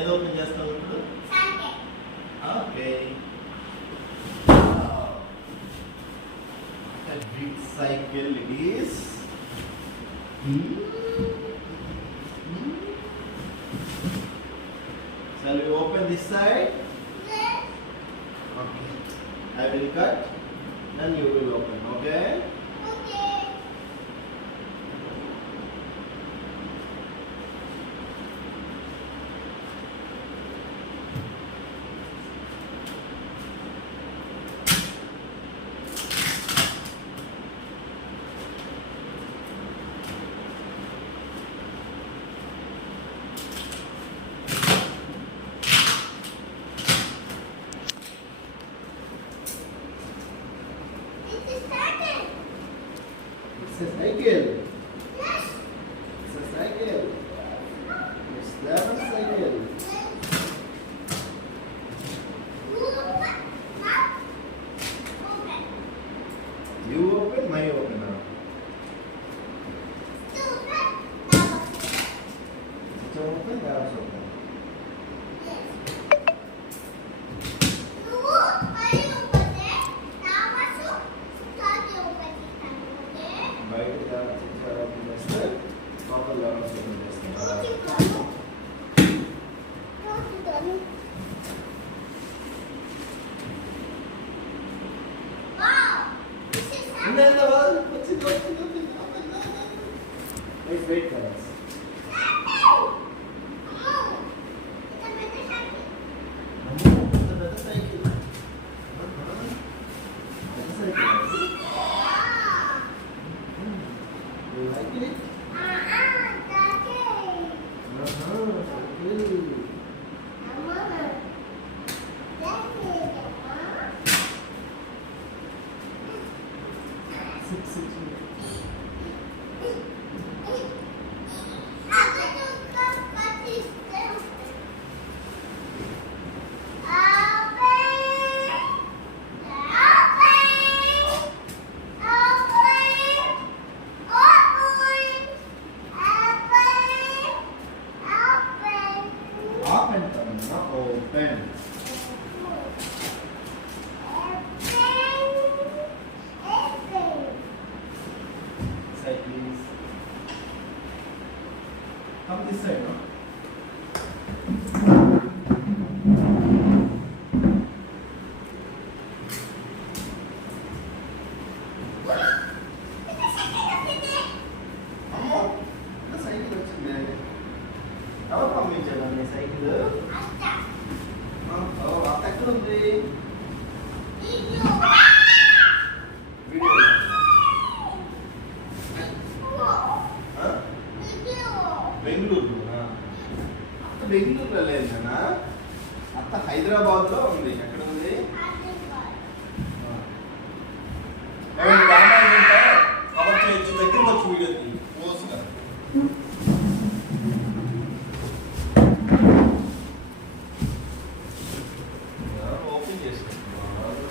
ఏదో ఓపెన్ చేస్తావు ఇప్పుడు? Okay. A big cycle is shall we open this side? Yes. Okay. I will cut, then you will open. Okay? Okay. It is started. It's a cycle. Yes. It's a cycle. It's never cycle. You open, my open now. It's open, yours open. బయట ఓపెన్ చేస్తే లోపల levels open చేస్తాం. Wait, fellas. You like it? Open, open. Side, please. Come this side, no? అమ్మో, నా సైకిల్ వచ్చింది. ఎవరు పంపించారు నీ సైకిల్? అత్త ఎక్కడ ఉంది? వీడియో బెంగళూరు. అత్త బెంగళూరులో లేదు నాన్న, అత్త హైదరాబాద్లో ఉంది. ఎక్కడ ఉంది? ఏమైనా డ్యామేజ్ ఉంటే కవర్ చేయొచ్చు. దగ్గరికి వచ్చి వీడియో తీ క్లోజ్గా. ఓపెన్ చేసుకుంటున్నారు.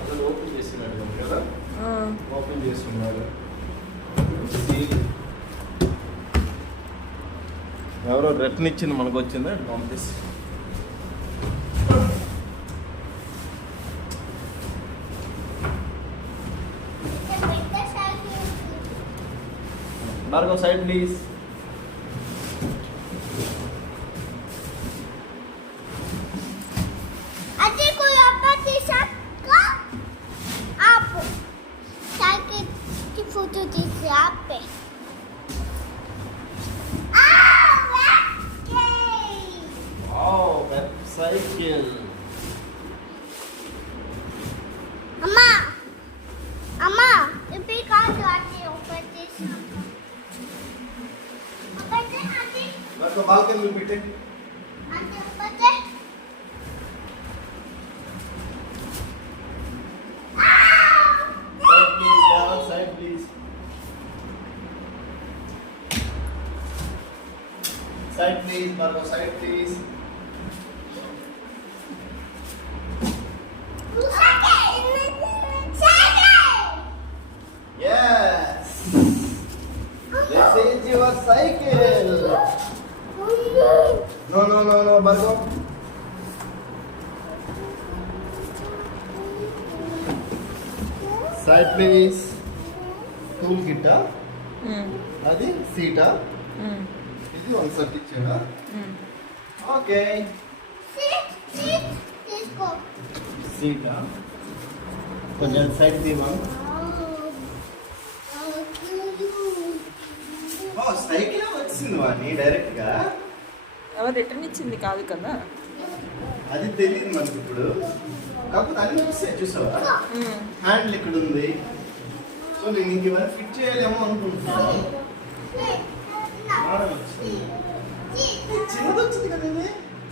అసలు ఓపెన్ చేసినట్టు కదా, ఓపెన్ చేస్తున్నారు. ఎవరో రిటర్న్ ఇచ్చింది మనకు వచ్చిందా పంపిస్తే. Margo, side please. अजय कोई आपका टी-शर्ट का आप साइकिल की फोटो दीजिए आप पे Wow, that cycle. अम्मा अम्मा ये भी कहाँ जाती है ऊपर टी-शर्ट ऊपर से आती Margo, balcony will be taken. आती ऊपर से Side please, down, side please. Side please, Margo, side please. Yes. That's it. is your cycle? No, Bargo. Side please. Tool kit. అది సీటా ఇది వన్ సెట్ ఇచ్చాడా ఓకే సీటా కొంచెం సైడ్ తీవా ఓ సైకిల్ వచ్చింది వాణి డైరెక్ట్ గా ఎవరు రిటర్న్ ఇచ్చింది కాదు కదా అది తెలియదు మనకి ఇప్పుడు కాకపోతే అన్ని వస్తాయి చూసావా హ్యాండిల్ ఇక్కడ ఉంది సో నేను ఇంక ఇవన్నీ ఫిట్ చేయాలేమో అనుకుంటున్నాను చిన్నది వచ్చింది కదా ఇది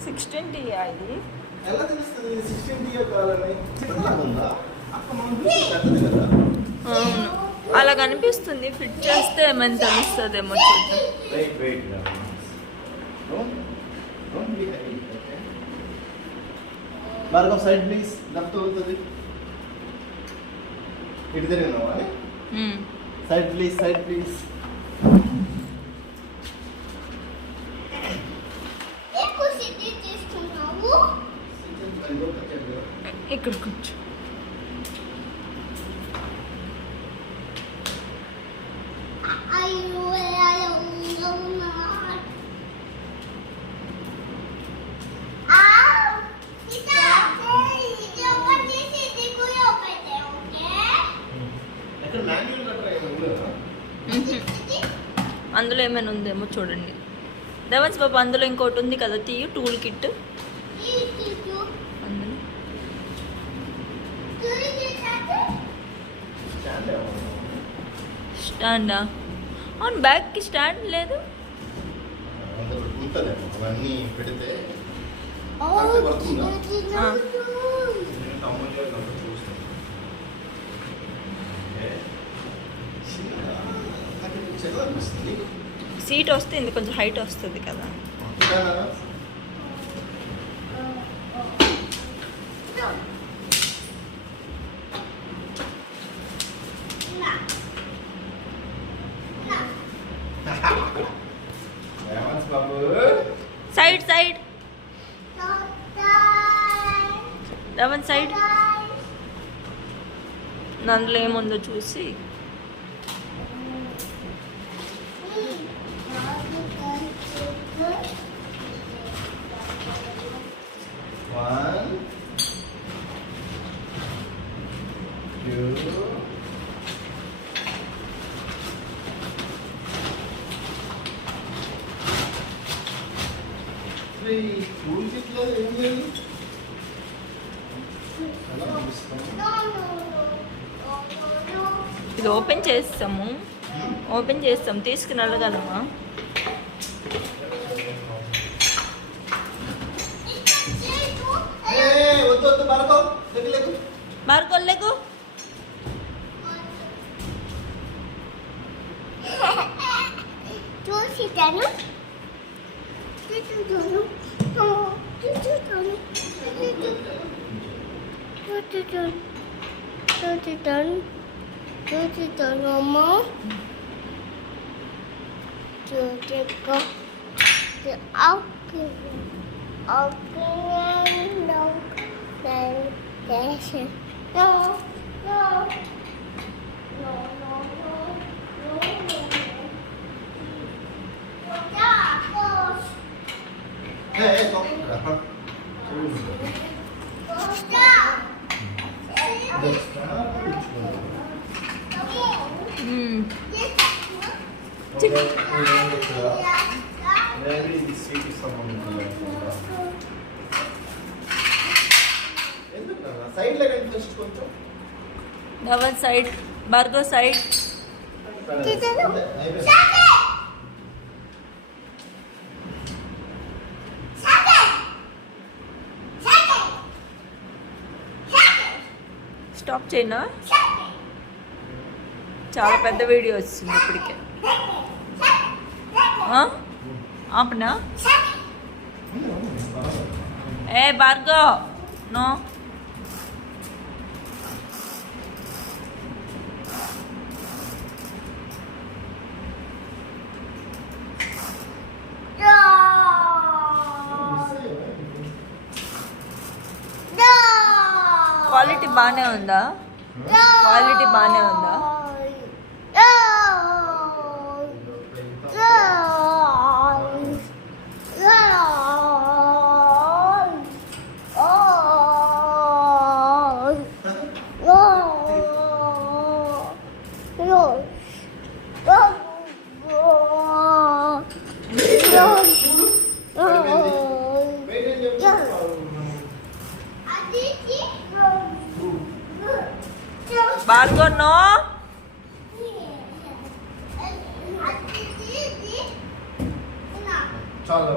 16 ఇది ఎలా తెలుస్తుంది 16 కావాలని చిన్నలాగా ఉందా అక్క మనం చూసి పెద్దది కదా అవును అలా కనిపిస్తుంది ఫిట్ చేస్తే ఏమైనా తెలుస్తుందేమో చూద్దాం wait don't be happy okay మార్గం సైడ్ ప్లీజ్ లెఫ్ట్ అవుతుంది ఇటు తిరిగినావా సైడ్ ప్లీజ్ ఇక్కడ కూర్చో ఎక్కడ మాన్యువల్ కట్టర్ ఏమైనా అందులో ఏమైనా ఉందేమో చూడండి దేవన్స్ బాబు అందులో ఇంకోటి ఉంది కదా తీయు టూల్ కిట్ అందులో స్టాండా అవును బ్యాగ్కి స్టాండ్ లేదు ఉంటుందేమో అవన్నీ పెడితే సీట్ వస్తే ఇది కొంచెం హైట్ వస్తుంది కదా సైడ్ సైడ్ అందులో ఏముందో చూసి One, two, three. Tool kit lo em లేదు ఎలా అనిపిస్తుంది ఇది ఓపెన్ చేస్తాం తీసుకుని వెళ్ళగలమా వద్దు బార్గో మార్కొల్లేకు చూసిటాను అమ్మా చూసుకో సైడ్ లెగండి ఫస్ట్ కొంచెం డబల్ సైడ్ బర్గో సైడ్ స్టాప్ చేయనా చాలా పెద్ద వీడియో వచ్చింది ఇప్పటికే ఆపనా ఏ భార్గో నో బాగానే ఉందా? క్వాలిటీ బాగానే ఉందా? బార్గొన్నో చాలా